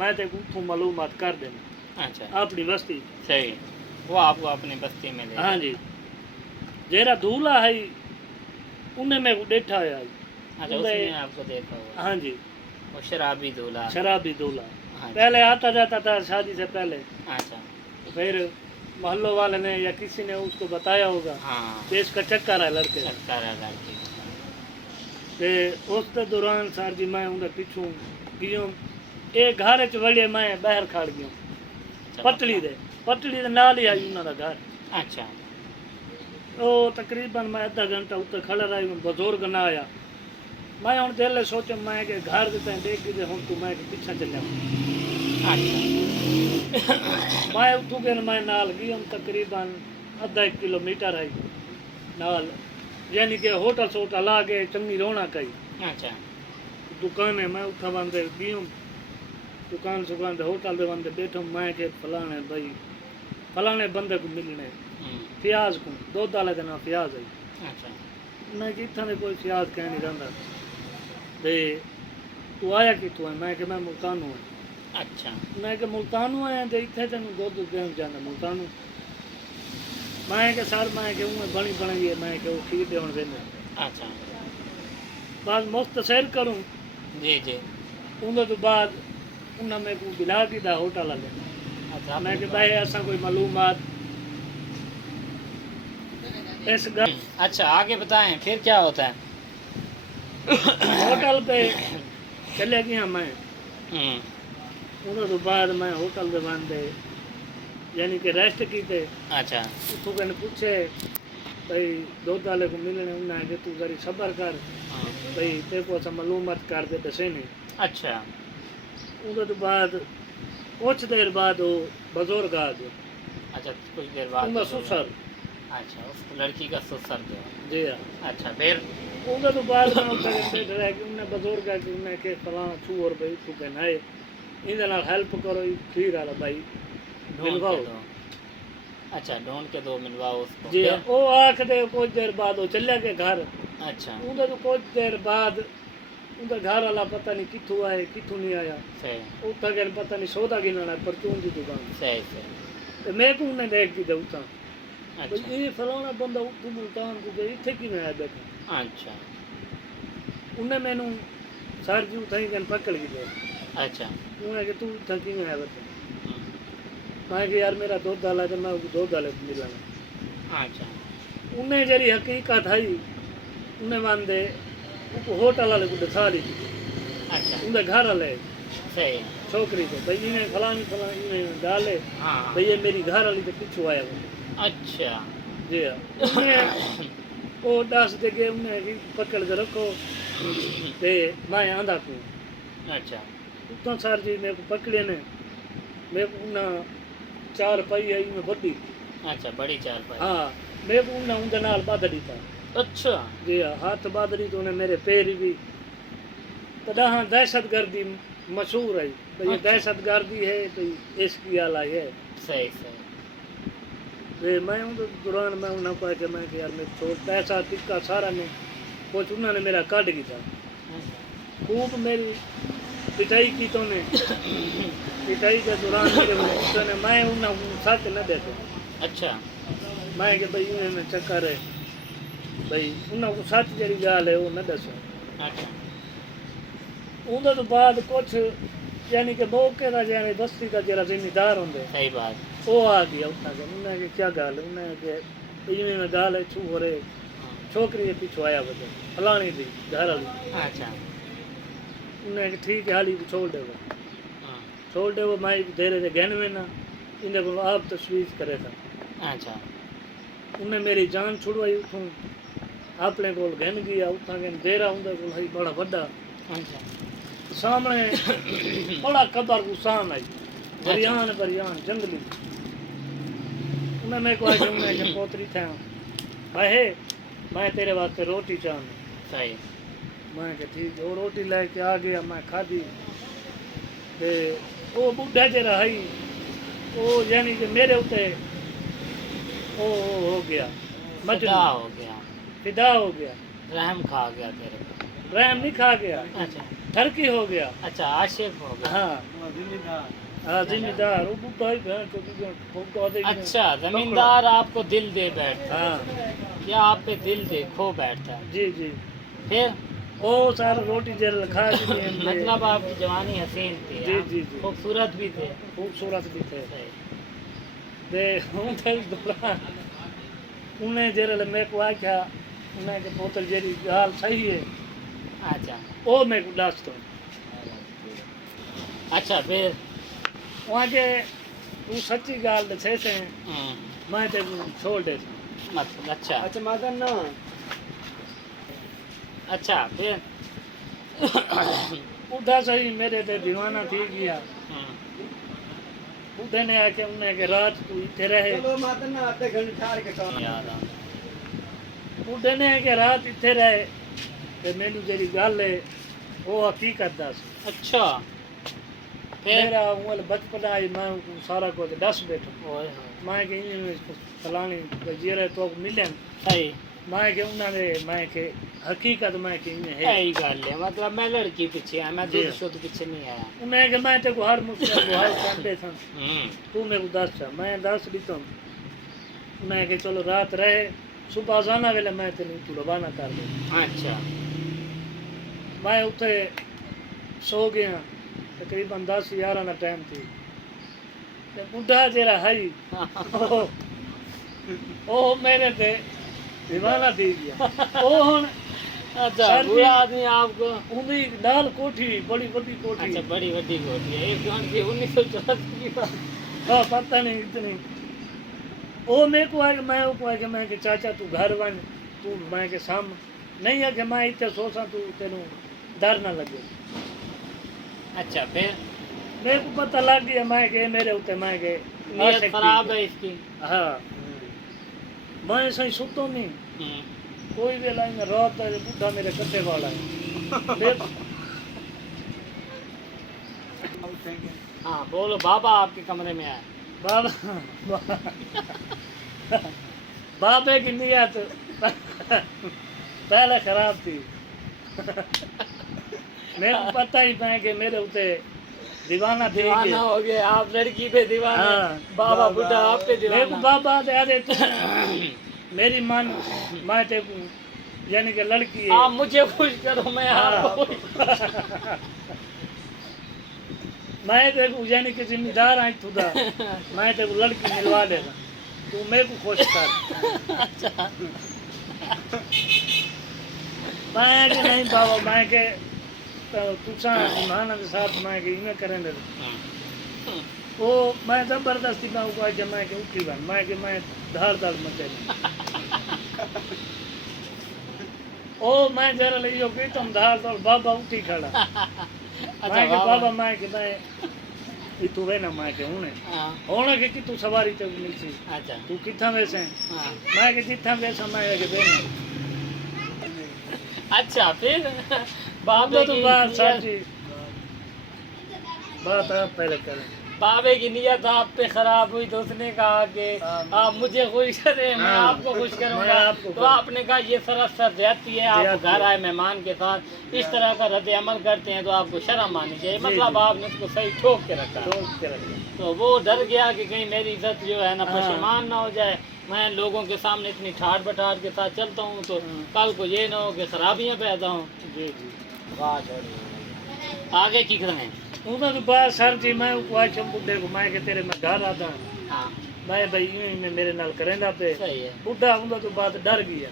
میں تے اتوں معلومات کر دینا اچھا اپنی بستی. صحیح وہ آپ کو اپنی بستی میں لے ہاں جی جیرا دھولا ہے انہیں میں کو ڈیٹھا ہے. اچھا اس نے آپ کو دیکھا ہوا ہاں جی وہ شرابی دولہا. شرابی دھولا ہاں جی. پہلے آتا جاتا تھا شادی سے پہلے. اچھا پھر محلوں والے نے یا کسی نے اس کو بتایا ہوگا ہاں کہ اس کا چکر ہے لڑکے کا. چکر ہے لڑکی. تے اس دے دوران سر جی میں اندر پیچھوں گیوں ایک گھر چ وڑے میں باہر کھڑ گیا پٹڑی دے نال ہی آئی انہاں دا گھر. اچھا وہ تقریباً میں ادھا گھنٹہ اتنے کھڑا رہا بزرگ نہ آیا. میں ہوں دل سوچا میں کہ گھر دیتا دیکھ کے ہوں تو میں پیچھا چلیا. میں اتوں کے میں نال گئی ہوں تقریباً ادھا 1 کلومیٹر آئی نال یعنی کہ ہوٹل سوٹل آ کے چنگی رونق آئی. اچھا دکان ہے میں اتھا بندے گئی ہوں دکان سکان دے ہوٹل دے بندے بیٹھا میں کہ فلانے بھائی فلانے بندے کو ملنے فیاض کو دودھ والے کا نام فیاض ہے. اچھا میں کہ اتنا کوئی فیاض کہہ نہیں رہتا تے تو آیا کتوں ہے میں کہ میں ملتانوں ہوں. اچھا میں کہ ملتانوں آیا تے اتنے تینوں دودھ دین جانا ملتانوں. میں کہ سر میں کہ وہ بنی بنائی ہے میں کہ وہ کھیر دیون دینا. اچھا بس مختصر کروں جی جی انہوں تو بعد انہوں میں کو بلا کی دا ہوٹل والے. اچھا میں کہ بھائی ایسا کوئی معلومات اس گھر اچھا آگے بتائیں پھر کیا ہوتا ہے. ہوٹل پہ چلے گیا میں. ہوں انہوں تو بعد میں ہوٹل دے باندھے یعنی کہ ریسٹ کیتے. اچھا اتوں کہنے پوچھے بھائی دودھ والے کو ملنے انہیں آگے تو ذری صبر کر بھائی تے کو ایسا معلومات کر دے دسے نہیں. اچھا انہوں تو بعد کچھ دیر بعد وہ بزرگ آ گئے. اچھا کچھ دیر بعد انہوں سسر اچھا اس لڑکی کا سسر جو جی ہاں اچھا پھر انہوں تو بعد میں بیٹھ رہا کہ انہیں بزرگ آ کے انہیں کہ فلاں چھوڑ بھائی تو کہنا ہے اندر ہیلپ کرو کھیر والا بھائی ملواؤ. اچھا ڈھونڈ کے دو ملواؤ اس کو. جی ہاں وہ آخ دے کچھ دیر بعد وہ چلے گئے گھر. اچھا انہیں تو کچھ دیر بعد انہیں گھر والا پتہ نہیں کتوں آئے کتوں نہیں آیا. صحیح اتنا کہ پتہ نہیں سودا گننا پرچون کی دکان. صحیح صحیح تو میں کو انہیں دیکھ کے دے اتنا اچھا یہ فلانا بندہ اتوں ملتان کو اتنے کی میں آیا بیٹھا. اچھا انہیں مینوں سر جی اتنا ہی کہنے پکڑ کے دے. اچھا انہیں کہ تو اتنا کی میں آیا بیٹھا. میں کہ یار میرا دودھ ڈالا تو میں دودھ ڈالے ملانا. اچھا انہیں جڑی حقیقت آئی انہیں باندھے ہوٹل والے کو دکھا لی. اچھا انہیں گھر والے صحیح چھوکری کو بھائی انہیں فلانی فلانی انہیں ڈالے ہاں بھائی یہ میری گھر والی کے پیچھو آیا وہ. اچھا جی ہاں انہیں وہ دس دے کے انہیں پکڑ کے رکھو تے میں آندھا کو. اچھا اتنا سر جی میرے کو پکڑے نے میرے کو انہیں 4 پائی آئی میں بڑی. اچھا بڑی چال پائی. ہاں میرے کو انہیں اندر نال بادری تھا. اچھا جی ہاں ہاتھ بادری تو انہیں میرے پیر بھی تداہاں دہشت گردی مشہور ہے. یہ دہشت گردی ہے تو اس کی آلہ ہے. صحیح صحیح میں ان دوران میں انہیں کہا کہ میں کہ یار میں چھوڑ پیسہ ٹکا سارا نے کچھ انہوں نے میرا کٹ گیا. خوب میری پٹائی کی تو نے پٹائی کے دوران میرے میں انہیں سچ نہ دیتے. اچھا میں کہ بھائی انہیں چکر ہے بھائی انہیں کو سچ جڑی گال ہے وہ نہ دسو. اچھا اندر تو بعد کچھ یعنی کہ موقع کا یعنی بستی کا جڑا ذمہ دار ہوں صحیح بات. وہ آ گیا اتنا کہ انہیں کہ کیا گال ہے انہیں کہ انہیں میں گال ہے چھو ہو رہے چھوکری کے پیچھو آیا بجے فلانی تھی گھر والی. اچھا انہیں کہ ٹھیک ہے حالی چھوڑ دے وہ چھوڑ دے وہ میں دھیرے سے گہن میں نا انہیں کو آپ تشویش کرے تھا. اچھا انہیں میری جان چھڑوائی اتوں اپنے کول گہن گیا اتنا کہ دیرا ہوں کو بڑا بڑا سامنے بڑا قبر کو سام آئی بریان بریان جنگلی. انہیں میں کو آئی انہیں کہ پوتری تھا بھائی میں تیرے واسطے روٹی چاہوں. صحیح میں کہ ٹھیک ہے وہ روٹی لے کے آ گیا میں کھادی تے وہ بڈھا جڑا ہے وہ یعنی کہ میرے اتنے وہ ہو گیا فدا ہو گیا فدا ہو گیا رحم کھا گیا تیرے کو. رحم نہیں کھا گیا اچھا ٹھرکی ہو گیا اچھا عاشق ہو گیا. ہاں زمیندار ہاں زمیندار وہ بوٹا ہی بہن کو اچھا زمیندار آپ کو دل دے بیٹھتا ہاں یا آپ پہ دل دے کھو بیٹھتا ہے. جی جی پھر وہ سارا روٹی جل کھا بھی دیں مطلب آپ کی جوانی حسین تھی. جی ہاں؟ جی جی خوبصورت بھی تھے. خوبصورت بھی تھے صحیح. دے ہوں تھے دوران انہیں جرل میں کو آکھا انہیں کہ پوتر جیری گال صحیح ہے اچھا وہ میں کو ڈاستو اچھا پھر وہاں کے تو سچی گال دے چھے سے ہوں، میں تے کو چھوڑ دے مطلب اچھا اچھا مادن نا اچھا پھر اٹھا صحیح میرے تے دیوانہ تھی گیا ہوں، اٹھے نے آکے انہیں کہ رات تو اتھے رہے چلو مادن نا آدھے گھنٹے ٹھہر کے کام یاد آ اٹھے نے کہ رات اتھے رہے تے مینو جیری گل ہے وہ حقیقت دا سی اچھا پھر میرا اول بچپن آئی میں سارا کچھ دس بیٹھا اوئے ہوئے، میں کہ فلانی جیرے تو ملن صحیح میں کہ انہوں نے میں کہ حقیقت میں کہ انہیں ہے یہی گل ہے. مطلب میں لڑکی پیچھے آیا، میں جی. دودھ شدھ پیچھے نہیں آیا. انہیں کہ میں تے کو ہر مشکل کو حل کرتے سن ہوں، تو میرے کو دس چا میں دس دیتا ہوں انہیں کہ چلو رات رہے صبح جانا ویلے میں تینوں تو روانہ کر دوں. اچھا میں اتنے سو گیا تقریباً 10-11 کا ٹائم تھی تے بڈھا جیرا ہے وہ میرے تے دیوانہ تھی گیا وہ ہن اچھا سر جی، برا آدمی آپ کو. اندھی لال کوٹھی بڑی بڑی کوٹھی اچھا بڑی وڈی کوٹھی ہے. ایک کون سی 1984 کی بات. ہاں پتہ نہیں اتنی وہ میرے کو آئے کہ میں کو آئے کہ میں کہ چاچا تو گھر ون تو میں کہ سام نہیں ہے کہ میں اتنے سوچاں تو تینوں ڈر نہ لگے. اچھا پھر میرے کو پتہ لگ گیا میں کہ میرے اتنے میں کہ نیت خراب ہے اس کی. ہاں میں صحیح سوتو نہیں ہوں، کوئی بھی لائن میں رات ہے بڈھا میرے کٹے والا ہے میرے- ہاں بولو بابا آپ کے کمرے میں آئے. بابا بابے کی نیت پہلے خراب تھی میرے کو پتہ ہی پہ کہ میرے اتنے دیوانہ تھی دیوانہ ہو گئے آپ لڑکی پہ دیوانے. ہاں. بابا بڈھا آپ پہ میرے کو دیوانہ. بابا دے دے تو میری من میں تے کو یعنی کہ لڑکی ہے آپ مجھے خوش کرو میں آپ کو خوش. میں تے کو یعنی کہ ذمہ دار آئی خدا میں تے کو لڑکی ملوا دے گا تو میرے کو خوش کر. اچھا میں کہ نہیں بابا میں کہ تساں ایمان کے ساتھ میں کہ انہیں کریں دے وہ میں زبردستی میں کو آج میں کہ اٹھی بن میں دھار دھار مچے او میں جرا لئیو کہ تم دھار دھار بابا اٹھی کھڑا میں کہ بابا میں کہ میں تو وے نا میں کہ ہونے کہ تو سواری تے نہیں سی اچھا تو کتھاں ویسے ہاں. میں کہ جتھاں ویسا میں کہ وے اچھا پھر بابا تو بات نیت- سر جی بات آپ پہلے کریں بابے کی نیت آپ پہ خراب ہوئی تو اس نے کہا کہ آپ مجھے خوش کریں میں ہاں. آپ کو خوش کروں میں گا. آپ کو تو آپ نے کہا یہ سراسر زیادتی ہے. آپ زیادتی گھر ہے. آئے مہمان کے ساتھ اس طرح کا رد عمل کرتے ہیں تو آپ کو شرم آنی چاہیے. جی، مطلب جی. آپ نے اس کو صحیح ٹھوک کے رکھا. ٹھوک کے رکھیں تو وہ ڈر گیا کہ کہیں میری عزت جو ہے نا ہاں. پشیمان نہ ہو جائے. میں لوگوں کے سامنے اتنی ٹھاٹ بٹھاٹ کے ساتھ چلتا ہوں تو ہاں. کل کو یہ نہ ہو کہ خرابیاں پیدا ہوں. جی جی آگے کی کریں. انہوں نے بات سر جی میں کو آج بڈھے کو میں کہ تیرے میں گھر آتا ہاں میں بھائی میں میرے نال کریں دا پہ صحیح ہے. بڈھا انہوں تو بات ڈر گیا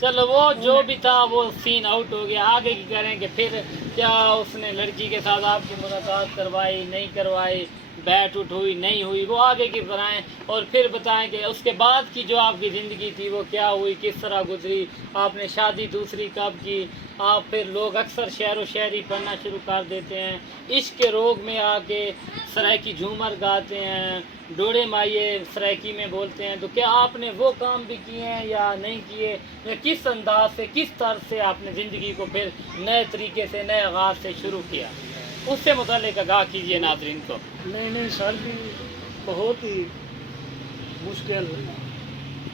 چلو وہ جو بھی تھا وہ سین آؤٹ ہو گیا. آگے کی کریں کہ پھر کیا اس نے لڑکی کے ساتھ آپ کی ملاقات کروائی نہیں کروائی, بیٹھ اٹھ ہوئی نہیں ہوئی, وہ آگے کی بتائیں. اور پھر بتائیں کہ اس کے بعد کی جو آپ کی زندگی تھی وہ کیا ہوئی, کس طرح گزری, آپ نے شادی دوسری کب کی. آپ پھر لوگ اکثر شعر و شاعری پڑھنا شروع کر دیتے ہیں, عشق کے روگ میں آ کے سرائکی جھومر گاتے ہیں, ڈوڑے مائیے سرائکی میں بولتے ہیں. تو کیا آپ نے وہ کام بھی کیے ہیں یا نہیں کیے, یا کس انداز سے کس طرح سے آپ نے زندگی کو پھر نئے طریقے سے نئے آغاز سے شروع کیا, اس سے متعلق آگاہ کیجیے ناظرین کو. نہیں سر بھی بہت ہی مشکل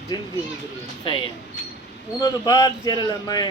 زندگی گزری ہے. صحیح ہے. انہوں تو بعد چہرے میں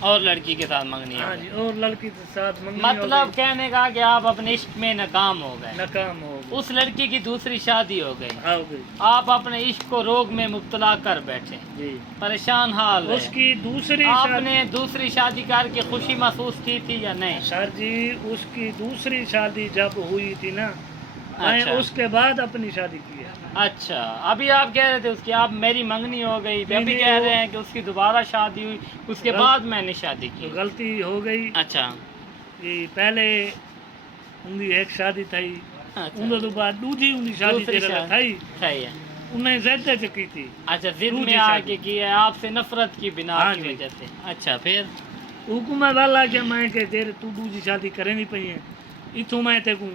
اور لڑکی کے ساتھ منگنی ہو ہاں گئی۔ جی، اور لڑکی کے ساتھ منگنی مطلب کہنے کا کہ آپ اپنے عشق میں ناکام ہو گئے، ناکام ہو گئی، اس لڑکی کی دوسری شادی ہو گئی، ہو گئی آپ اپنے عشق کو روگ میں مبتلا کر بیٹھے، جی۔ پریشان حال اس ہے۔ کی دوسری آپ شادی، نے دوسری شادی کر کے خوشی محسوس کی تھی یا نہیں؟ سر جی اس کی دوسری شادی جب ہوئی تھی نا، میں اچھا اس کے بعد اپنی شادی کی ہے۔ اچھا، ابھی آپ کہہ رہے تھے اس کی آپ میری منگنی ہو گئی، ابھی نہیں، کہہ رہے ہیں کہ اس کی دوبارہ شادی ہوئی، اس کے بعد میں نے شادی تو کی۔ غلطی ہو گئی اچھا کہ پہلے ان کی ایک شادی تھی، اچھا، ان تو بعد دوسری ان کی شادی دوسری تیرے شادی تھی، صحیح ہے۔ انہیں زیادہ چکی تھی۔ اچھا، ضد دوسری میں آ شادی۔ کے کی ہے، آپ سے نفرت کی بنا ہاں کی جی۔ وجہ سے۔ اچھا، پھر حکومت والا کہ میں کہ تیرے تو دوسری شادی کرے نہیں پئی ہے، اتوں میں تے کو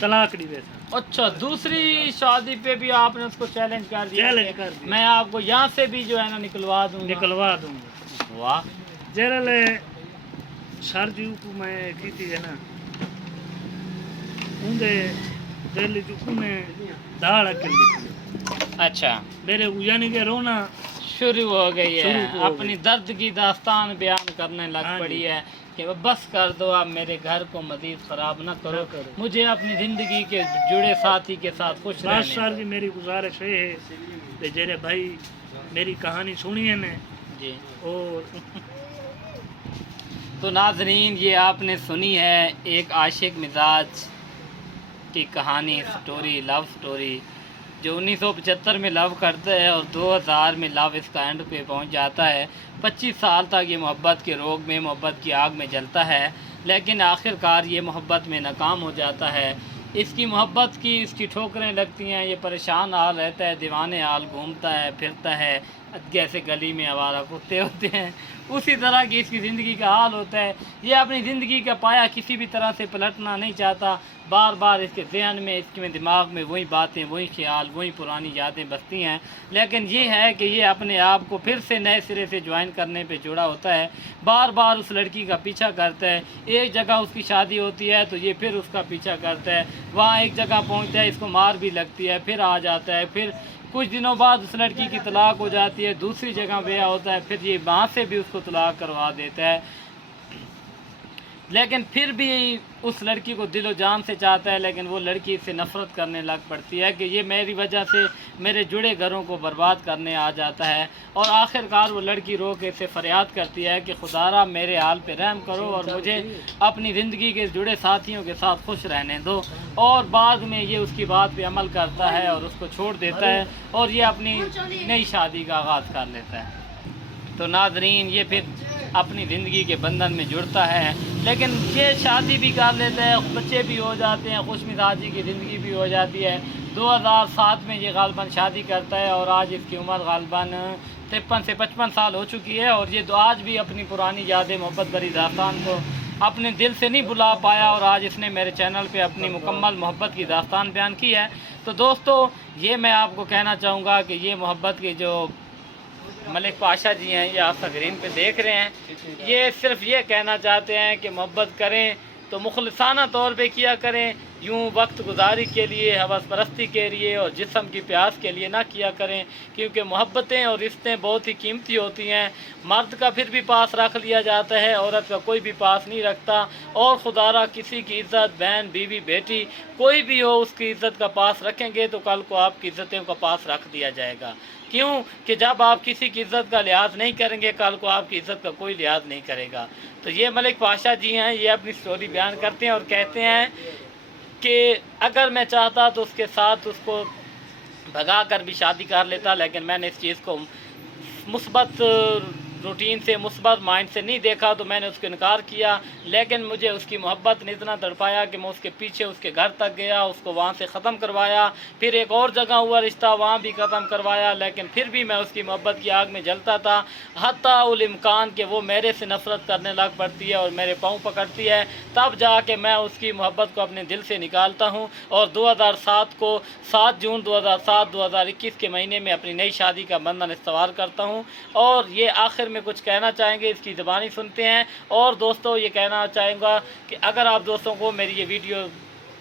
طلاق دی ویسا۔ اچھا، دوسری شادی پہ بھی آپ نے اس کو چیلنج کر دیا چیلنج کہ کر دیا۔ میں آپ کو یہاں سے بھی جو ہے نا نکلوا دوں گا۔ نکلوا دوں گا۔ واہ، جیرل سر جی کو میں کی تھی ہے نا، اندے دل جو انہیں داڑ اکل لکھی، اچھا، میرے کو یعنی کہ رونا شروع ہو گئی ہے، شروع ہو اپنی درد کی داستان بیان کرنے لگ ہاں پڑی جی۔ ہے کہ بس کر دو، اب میرے گھر کو مزید خراب نہ کرو، نہ کرو۔ مجھے اپنی زندگی کے جڑے ساتھی کے ساتھ خوش بس رہنے سر دو۔ جی میری گزارش یہ ہے کہ جیرے بھائی میری کہانی سنی ہے نے، جی، اور تو ناظرین یہ آپ نے سنی ہے ایک عاشق مزاج کی کہانی، سٹوری، لو سٹوری، جو 1975 میں لو کرتا ہے اور 2000 میں لو اس کا اینڈ پہ پہنچ جاتا ہے۔ 25 سال تک یہ محبت کے روگ میں، محبت کی آگ میں جلتا ہے، لیکن آخر کار یہ محبت میں ناکام ہو جاتا ہے۔ اس کی محبت کی اس کی ٹھوکریں لگتی ہیں، یہ پریشان حال رہتا ہے، دیوانے حال گھومتا ہے پھرتا ہے، جیسے گلی میں آوارہ کتے ہوتے ہیں اسی طرح کی اس کی زندگی کا حال ہوتا ہے۔ یہ اپنی زندگی کا پایا کسی بھی طرح سے پلٹنا نہیں چاہتا، بار بار اس کے ذہن میں، اس کے دماغ میں وہی باتیں، وہی خیال، وہی پرانی یادیں بستی ہیں، لیکن یہ ہے کہ یہ اپنے آپ کو پھر سے نئے سرے سے جوائن کرنے پہ جڑا ہوتا ہے، بار بار اس لڑکی کا پیچھا کرتا ہے، ایک جگہ اس کی شادی ہوتی ہے تو یہ پھر اس کا پیچھا کرتا ہے، وہاں ایک جگہ پہنچتا ہے، اس کو مار بھی لگتی ہے، پھر آ جاتا ہے، پھر کچھ دنوں بعد اس لڑکی کی طلاق ہو جاتی ہے، دوسری جگہ بیاہ ہوتا ہے، پھر یہ وہاں سے بھی اس کو طلاق کروا دیتا ہے، لیکن پھر بھی اس لڑکی کو دل و جان سے چاہتا ہے، لیکن وہ لڑکی اس سے نفرت کرنے لگ پڑتی ہے کہ یہ میری وجہ سے میرے جڑے گھروں کو برباد کرنے آ جاتا ہے، اور آخر کار وہ لڑکی رو کے اسے فریاد کرتی ہے کہ خدا را میرے حال پہ رحم کرو اور مجھے اپنی زندگی کے جڑے ساتھیوں کے ساتھ خوش رہنے دو، اور بعد میں یہ اس کی بات پہ عمل کرتا ہے اور اس کو چھوڑ دیتا ہے اور یہ اپنی نئی شادی کا آغاز کر لیتا ہے۔ تو ناظرین یہ پھر اپنی زندگی کے بندھن میں جڑتا ہے، لیکن یہ شادی بھی کر لیتا ہے، بچے بھی ہو جاتے ہیں، خوش مزاجی کی زندگی بھی ہو جاتی ہے۔ 2007 میں یہ غالباً شادی کرتا ہے اور آج اس کی عمر غالباً 53 سے 55 سال ہو چکی ہے، اور یہ آج بھی اپنی پرانی یادیں، محبت بری داستان کو اپنے دل سے نہیں بھلا پایا، اور آج اس نے میرے چینل پہ اپنی مکمل محبت کی داستان بیان کی ہے۔ تو دوستو یہ میں آپ کو کہنا چاہوں گا کہ یہ محبت کے جو ملک پاشا جی ہیں، یہ آپ سکرین پہ دیکھ رہے ہیں، یہ صرف یہ کہنا چاہتے ہیں کہ محبت کریں تو مخلصانہ طور پہ کیا کریں، یوں وقت گزاری کے لیے، ہوس پرستی کے لیے اور جسم کی پیاس کے لیے نہ کیا کریں، کیونکہ محبتیں اور رشتے بہت ہی قیمتی ہوتی ہیں۔ مرد کا پھر بھی پاس رکھ لیا جاتا ہے، عورت کا کوئی بھی پاس نہیں رکھتا، اور خدا را کسی کی عزت، بہن، بیوی، بیٹی کوئی بھی ہو، اس کی عزت کا پاس رکھیں گے تو کل کو آپ کی عزتوں کا پاس رکھ دیا جائے گا۔ کیوں کہ جب آپ کسی کی عزت کا لحاظ نہیں کریں گے، کل کو آپ کی عزت کا کوئی لحاظ نہیں کرے گا۔ تو یہ ملک پاشا جی ہیں، یہ اپنی سٹوری بیان کرتے ہیں اور کہتے ہیں کہ اگر میں چاہتا تو اس کے ساتھ اس کو بھگا کر بھی شادی کر لیتا، لیکن میں نے اس چیز کو مثبت روٹین سے، مثبت مائنڈ سے نہیں دیکھا، تو میں نے اس کو انکار کیا، لیکن مجھے اس کی محبت نے اتنا تڑپایا کہ میں اس کے پیچھے اس کے گھر تک گیا، اس کو وہاں سے ختم کروایا، پھر ایک اور جگہ ہوا رشتہ، وہاں بھی ختم کروایا، لیکن پھر بھی میں اس کی محبت کی آگ میں جلتا تھا، حتیٰ الامکان کہ وہ میرے سے نفرت کرنے لگ پڑتی ہے اور میرے پاؤں پکڑتی ہے، تب جا کے میں اس کی محبت کو اپنے دل سے نکالتا ہوں، اور 2007 کو 7 جون 2021 کے مہینے میں اپنی نئی شادی کا بندھن استوار کرتا ہوں۔ اور یہ آخر میں کچھ کہنا چاہیں گے، اس کی زبانی سنتے ہیں، اور دوستوں یہ کہنا چاہوں گا کہ اگر آپ دوستوں کو میری یہ ویڈیو